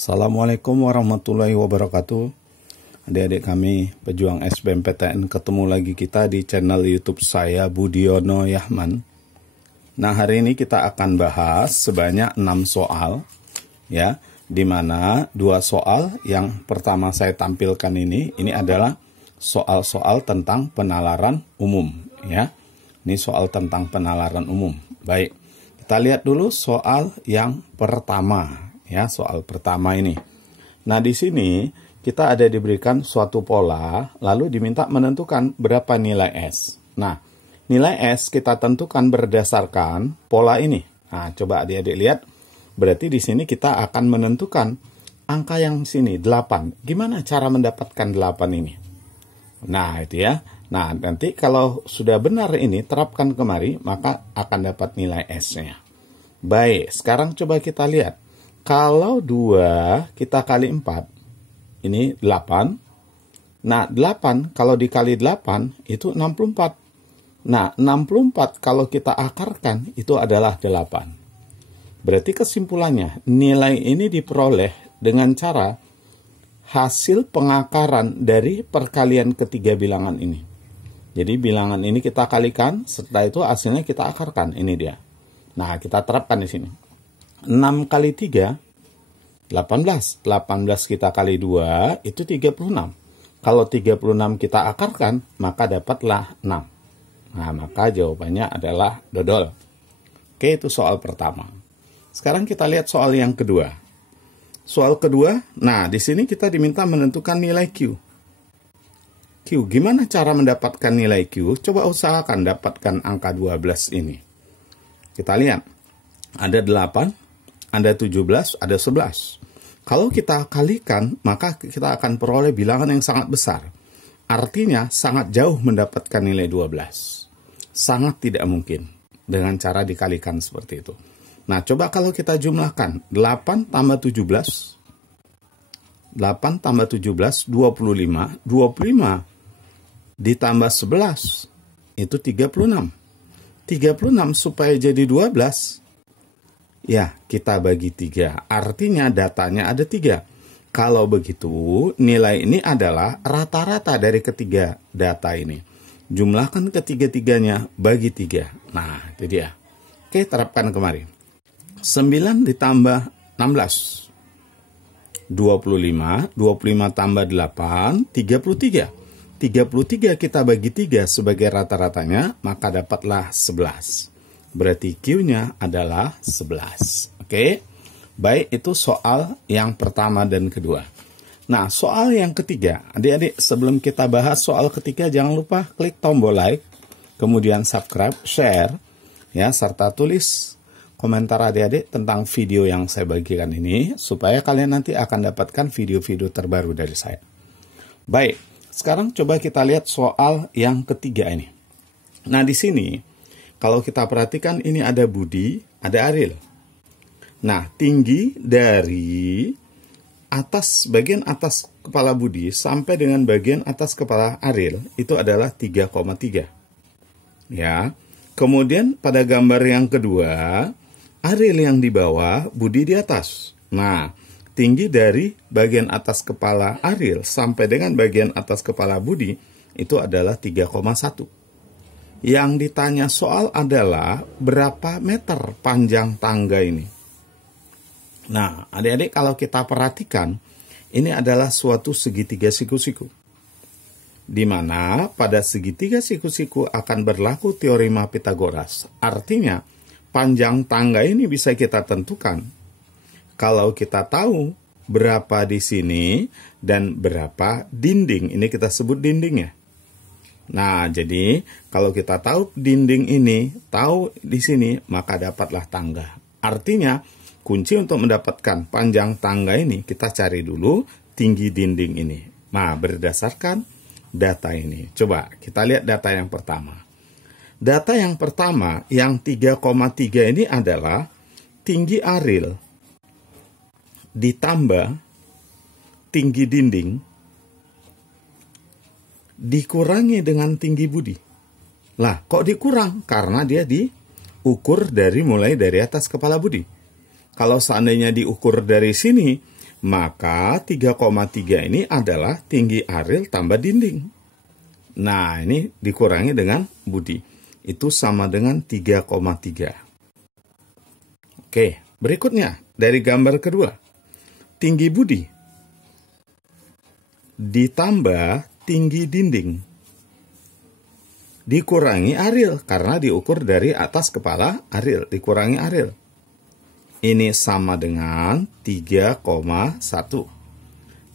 Assalamualaikum warahmatullahi wabarakatuh. Adik-adik kami pejuang SBMPTN, ketemu lagi kita di channel YouTube saya Budiono Yahman. Nah, hari ini kita akan bahas sebanyak 6 soal ya, dimana 2 soal yang pertama saya tampilkan ini adalah soal-soal tentang penalaran umum ya. Ini soal tentang penalaran umum. Baik, kita lihat dulu soal yang pertama. Ya, soal pertama ini. Nah, di sini kita ada diberikan suatu pola, lalu diminta menentukan berapa nilai S. Nah, nilai S kita tentukan berdasarkan pola ini. Nah, coba adik-adik lihat. Berarti di sini kita akan menentukan angka yang sini, 8. Gimana cara mendapatkan 8 ini? Nah, itu ya. Nah, nanti kalau sudah benar ini, terapkan kemari, maka akan dapat nilai S-nya. Baik, sekarang coba kita lihat. Kalau 2 kita kali 4, ini 8. Nah, 8 kalau dikali 8, itu 64. Nah, 64 kalau kita akarkan, itu adalah 8. Berarti kesimpulannya, nilai ini diperoleh dengan cara hasil pengakaran dari perkalian ketiga bilangan ini. Jadi, bilangan ini kita kalikan, setelah itu hasilnya kita akarkan. Ini dia. Nah, kita terapkan di sini. 6 kali 3, 18. 18 kita kali 2, itu 36. Kalau 36 kita akarkan, maka dapatlah 6. Nah, maka jawabannya adalah dodol. Oke, itu soal pertama. Sekarang kita lihat soal yang kedua. Soal kedua, nah di sini kita diminta menentukan nilai Q. Q, gimana cara mendapatkan nilai Q? Coba usahakan dapatkan angka 12 ini. Kita lihat, ada 8, ada 17, ada 11. Kalau kita kalikan, maka kita akan peroleh bilangan yang sangat besar. Artinya, sangat jauh mendapatkan nilai 12. Sangat tidak mungkin dengan cara dikalikan seperti itu. Nah, coba kalau kita jumlahkan. 8 tambah 17. 8 tambah 17, 25. 25 ditambah 11, itu 36. 36 supaya jadi 12, ya, kita bagi 3. Artinya datanya ada 3. Kalau begitu, nilai ini adalah rata-rata dari ketiga data ini. Jumlahkan ketiga-tiganya, bagi 3. Nah, itu dia. Oke, terapkan kemari. 9 ditambah 16. 25. 25 tambah 8, 33. 33 kita bagi 3 sebagai rata-ratanya, maka dapatlah 11. Berarti Q-nya adalah 11. Oke? Baik, itu soal yang pertama dan kedua. Nah, soal yang ketiga. Adik-adik, sebelum kita bahas soal ketiga, jangan lupa klik tombol like, kemudian subscribe, share, ya, serta tulis komentar adik-adik tentang video yang saya bagikan ini, supaya kalian nanti akan dapatkan video-video terbaru dari saya. Baik, sekarang coba kita lihat soal yang ketiga ini. Nah, di sini, kalau kita perhatikan ini ada Budi, ada Ariel. Nah, tinggi dari bagian atas kepala Budi sampai dengan bagian atas kepala Ariel itu adalah 3,3. Ya. Kemudian pada gambar yang kedua, Ariel yang di bawah, Budi di atas. Nah, tinggi dari bagian atas kepala Ariel sampai dengan bagian atas kepala Budi itu adalah 3,1. Yang ditanya soal adalah berapa meter panjang tangga ini. Nah, adik-adik kalau kita perhatikan, ini adalah suatu segitiga siku-siku. Di mana pada segitiga siku-siku akan berlaku teorema Pitagoras. Artinya, panjang tangga ini bisa kita tentukan kalau kita tahu berapa di sini dan berapa dinding. Ini kita sebut dindingnya. Nah, jadi kalau kita tahu dinding ini, tahu di sini, maka dapatlah tangga. Artinya, kunci untuk mendapatkan panjang tangga ini, kita cari dulu tinggi dinding ini. Nah, berdasarkan data ini. Coba kita lihat data yang pertama. Data yang pertama, yang 3,3 ini adalah tinggi Ariel ditambah tinggi dinding dikurangi dengan tinggi Budi. Lah, kok dikurang? Karena dia diukur mulai dari atas kepala Budi. Kalau seandainya diukur dari sini, Maka 3,3 ini adalah tinggi Ariel tambah dinding. Nah, ini dikurangi dengan Budi. Itu sama dengan 3,3. Oke, berikutnya dari gambar kedua. Tinggi Budi ditambah tinggi dinding dikurangi Ariel, karena diukur dari atas kepala Ariel, dikurangi Ariel. Ini sama dengan 3,1.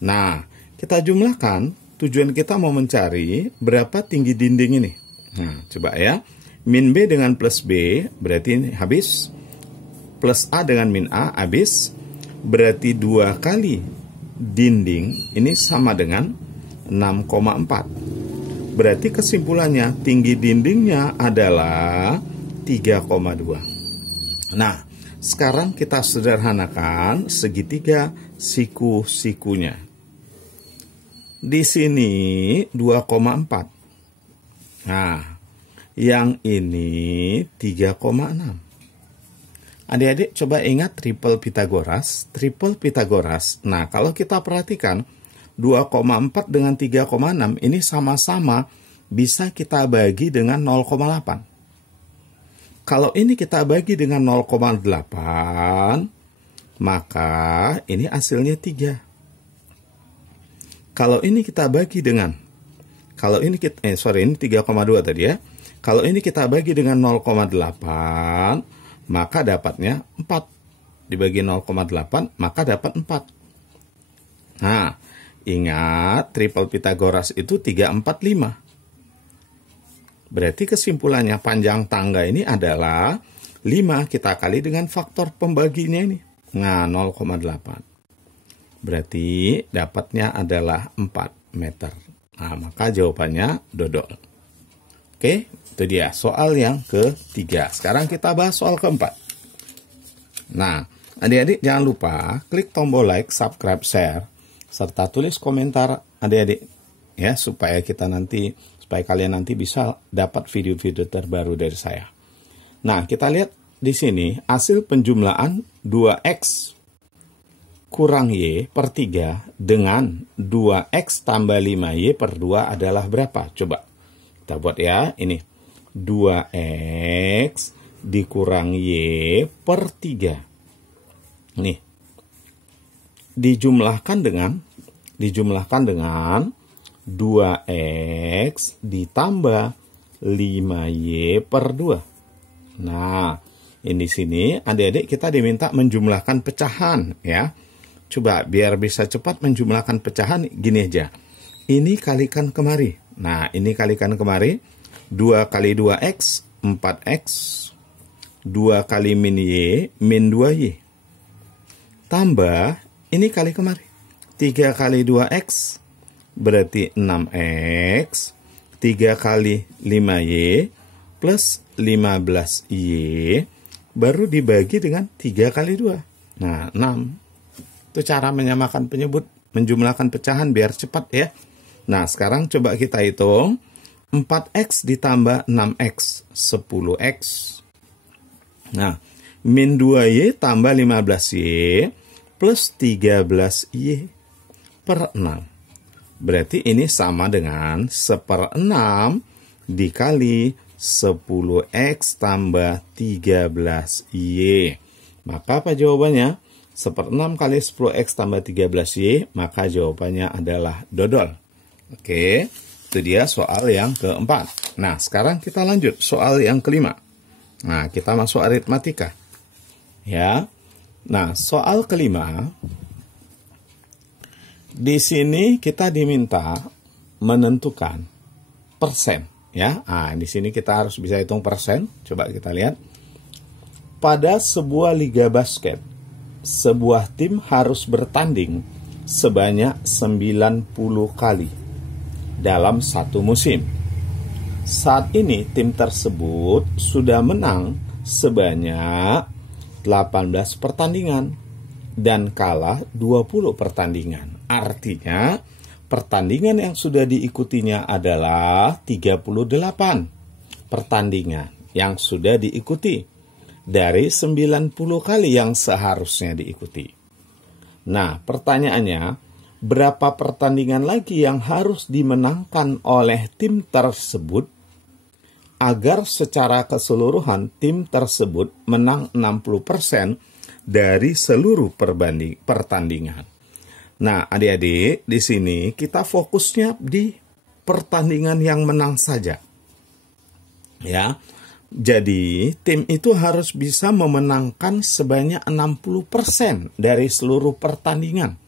Nah, kita jumlahkan. Tujuan kita mau mencari berapa tinggi dinding ini. Nah, coba ya. Min B dengan plus B, berarti ini habis. Plus A dengan min A, habis. Berarti 2 kali dinding, ini sama dengan 6,4. Berarti kesimpulannya, tinggi dindingnya adalah 3,2. Nah, sekarang kita sederhanakan segitiga siku-sikunya. Di sini 2,4. Nah, yang ini 3,6. Adik-adik coba ingat triple Pitagoras. Triple Pitagoras. Nah, kalau kita perhatikan 2,4 dengan 3,6 ini sama-sama bisa kita bagi dengan 0,8. Kalau ini kita bagi dengan 0,8, maka ini hasilnya 3. Kalau ini kita bagi dengan, ini 3,2 tadi ya. Kalau ini kita bagi dengan 0,8, maka dapatnya 4. Dibagi 0,8, maka dapat 4. Nah, ingat triple Pitagoras itu 3, 4, 5. Berarti kesimpulannya panjang tangga ini adalah 5 kita kali dengan faktor pembaginya ini. Nah, 0,8. Berarti dapatnya adalah 4 meter. Nah, maka jawabannya dodol. Oke, itu dia soal yang ketiga. Sekarang kita bahas soal keempat. Nah, adik-adik jangan lupa klik tombol like, subscribe, share, serta tulis komentar adik-adik ya, supaya kalian nanti bisa dapat video-video terbaru dari saya. Nah, kita lihat di sini hasil penjumlahan 2x kurang y per 3 dengan 2x tambah 5y per 2 adalah berapa? Coba kita buat ya, ini 2x dikurang y per 3. Nih, dijumlahkan dengan 2x ditambah 5y per 2. Nah, ini sini adik-adik kita diminta menjumlahkan pecahan ya. Coba biar bisa cepat menjumlahkan pecahan gini aja. Ini kalikan kemari. Nah, ini kalikan kemari. 2 kali 2x, 4x. 2 kali min y, min 2y. Tambah, ini kali kemari. 3 kali 2x, berarti 6x. 3 kali 5y, plus 15y. Baru dibagi dengan 3 kali 2. Nah, 6. Itu cara menyamakan menjumlahkan pecahan biar cepat ya. Nah, sekarang coba kita hitung. 4x ditambah 6x, 10x. Nah, min 2y tambah 15y plus 13y per 6. Berarti ini sama dengan 1/6 dikali 10x tambah 13y. Maka apa jawabannya? 1/6 kali 10x tambah 13y, maka jawabannya adalah dodol. Oke, itu dia soal yang keempat. Nah, sekarang kita lanjut soal yang kelima. Nah, kita masuk aritmatika. Ya. Nah, soal kelima. Di sini kita diminta menentukan persen. Ya, nah, di sini kita harus bisa hitung persen. Coba kita lihat. Pada sebuah liga basket, sebuah tim harus bertanding sebanyak 90 kali dalam satu musim. Saat ini tim tersebut sudah menang sebanyak 18 pertandingan dan kalah 20 pertandingan. Artinya, pertandingan yang sudah diikutinya adalah 38 pertandingan yang sudah diikuti dari 90 kali yang seharusnya diikuti. Nah, pertanyaannya, berapa pertandingan lagi yang harus dimenangkan oleh tim tersebut agar secara keseluruhan tim tersebut menang 60% dari seluruh pertandingan? Nah, adik-adik, di sini kita fokusnya di pertandingan yang menang saja. Ya. Jadi, tim itu harus bisa memenangkan sebanyak 60% dari seluruh pertandingan.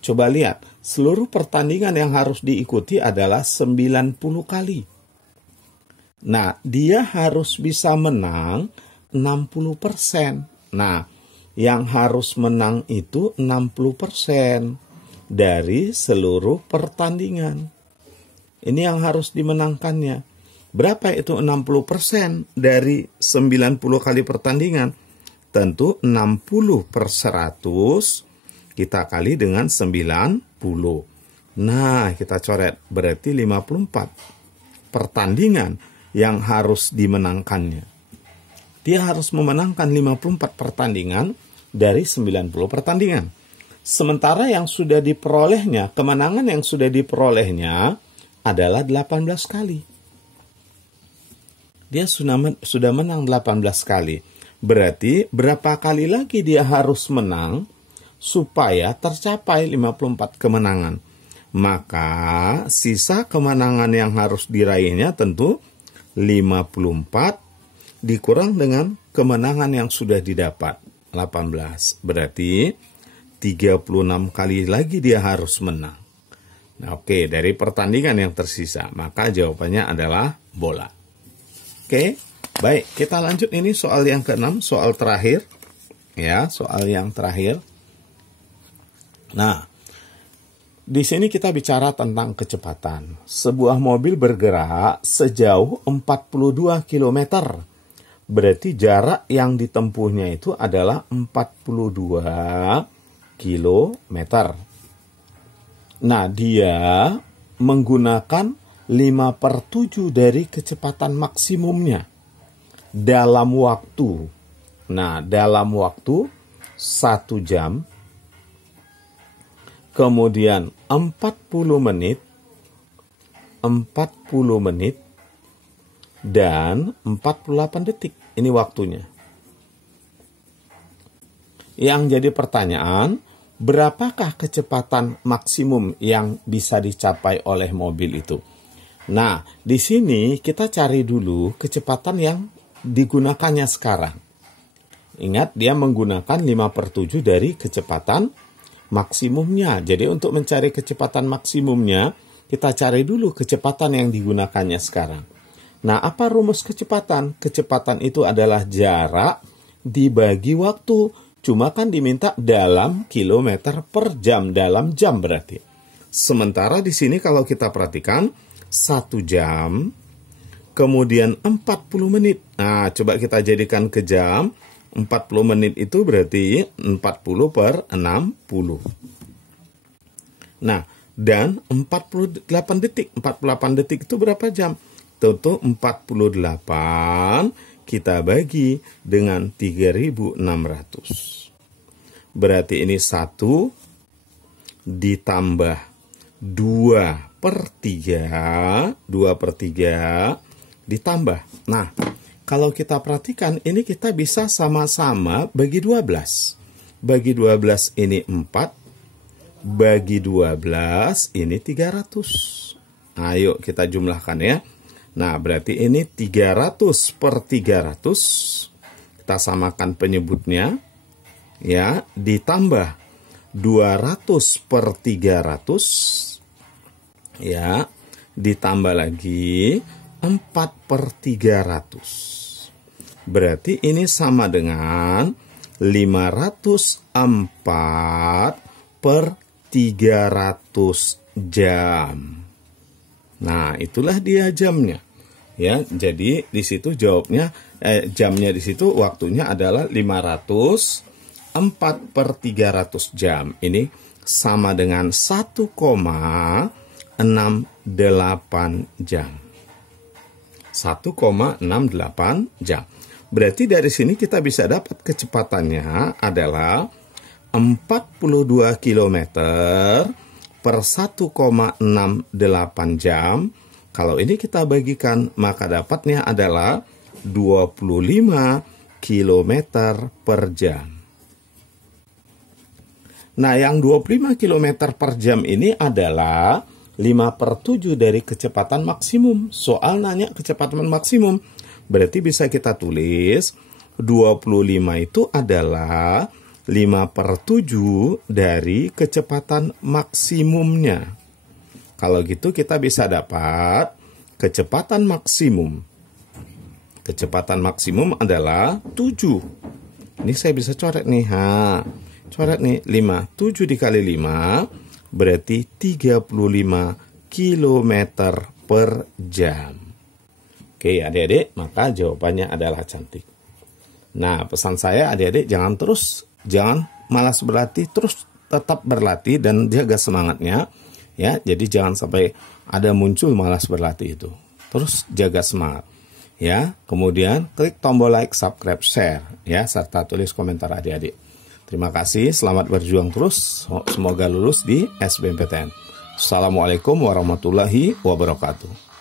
Coba lihat, seluruh pertandingan yang harus diikuti adalah 90 kali. Nah, dia harus bisa menang 60%. Nah, yang harus menang itu 60% dari seluruh pertandingan. Ini yang harus dimenangkannya. Berapa itu 60% dari 90 kali pertandingan? Tentu 60 per 100 kita kali dengan 90. Nah, kita coret. Berarti 54 pertandingan yang harus dimenangkannya. Dia harus memenangkan 54 pertandingan dari 90 pertandingan. Sementara yang sudah diperolehnya, kemenangan yang sudah diperolehnya adalah 18 kali. Dia sudah menang 18 kali. Berarti berapa kali lagi dia harus menang supaya tercapai 54 kemenangan? Maka sisa kemenangan yang harus diraihnya tentu 54 dikurang dengan kemenangan yang sudah didapat 18. Berarti 36 kali lagi dia harus menang. Nah, oke, dari pertandingan yang tersisa, maka jawabannya adalah bola. Oke, baik, kita lanjut ini soal yang ke-6, soal terakhir. Ya, soal yang terakhir. Nah, di sini kita bicara tentang kecepatan. Sebuah mobil bergerak sejauh 42 km. Berarti jarak yang ditempuhnya itu adalah 42 km. Nah, dia menggunakan 5/7 dari kecepatan maksimumnya dalam waktu. Nah, dalam waktu 1 jam, kemudian 40 menit, dan 48 detik. Ini waktunya. Yang jadi pertanyaan, berapakah kecepatan maksimum yang bisa dicapai oleh mobil itu? Nah, di sini kita cari dulu kecepatan yang digunakannya sekarang. Ingat, dia menggunakan 5/7 dari kecepatan maksimumnya. Jadi untuk mencari kecepatan maksimumnya, kita cari dulu kecepatan yang digunakannya sekarang. Nah, apa rumus kecepatan? Kecepatan itu adalah jarak dibagi waktu. Cuma kan diminta dalam kilometer per jam, dalam jam berarti. Sementara di sini kalau kita perhatikan, 1 jam, kemudian 40 menit. Nah, coba kita jadikan ke jam. 40 menit itu berarti 40 per 60. Nah, dan 48 detik. 48 detik itu berapa jam? Tentu 48 kita bagi dengan 3.600. Berarti ini 1 ditambah 2/3 ditambah. Nah, kalau kita perhatikan, ini kita bisa sama-sama bagi 12. Bagi 12 ini 4, bagi 12 ini 300. Ayo kita jumlahkan ya. Nah, berarti ini 300/300. Kita samakan penyebutnya. Ya, ditambah 200/300. Ya, ditambah lagi 4/300. Berarti ini sama dengan 504/300 jam. Nah, itulah dia jamnya. Ya, jadi di situ jawabnya jamnya di situ waktunya adalah 504/300 jam. Ini sama dengan 1,68 jam. 1,68 jam. Berarti dari sini kita bisa dapat kecepatannya adalah 42 km per 1,68 jam. Kalau ini kita bagikan, maka dapatnya adalah 25 km per jam. Nah, yang 25 km per jam ini adalah 5/7 dari kecepatan maksimum. Soal nanya kecepatan maksimum. Berarti bisa kita tulis 25 itu adalah 5/7 dari kecepatan maksimumnya. Kalau gitu kita bisa dapat kecepatan maksimum. Kecepatan maksimum adalah 7. Ini saya bisa coret nih. Coret nih 5. 7 dikali 5 berarti 35 km per jam. Oke adik-adik, maka jawabannya adalah cantik. Nah, pesan saya adik-adik jangan malas berlatih, terus tetap berlatih dan jaga semangatnya. Ya, jadi jangan sampai ada muncul malas berlatih itu. Terus jaga semangat. Ya, kemudian klik tombol like, subscribe, share ya, serta tulis komentar adik-adik. Terima kasih, selamat berjuang terus. Semoga lulus di SBMPTN. Assalamualaikum warahmatullahi wabarakatuh.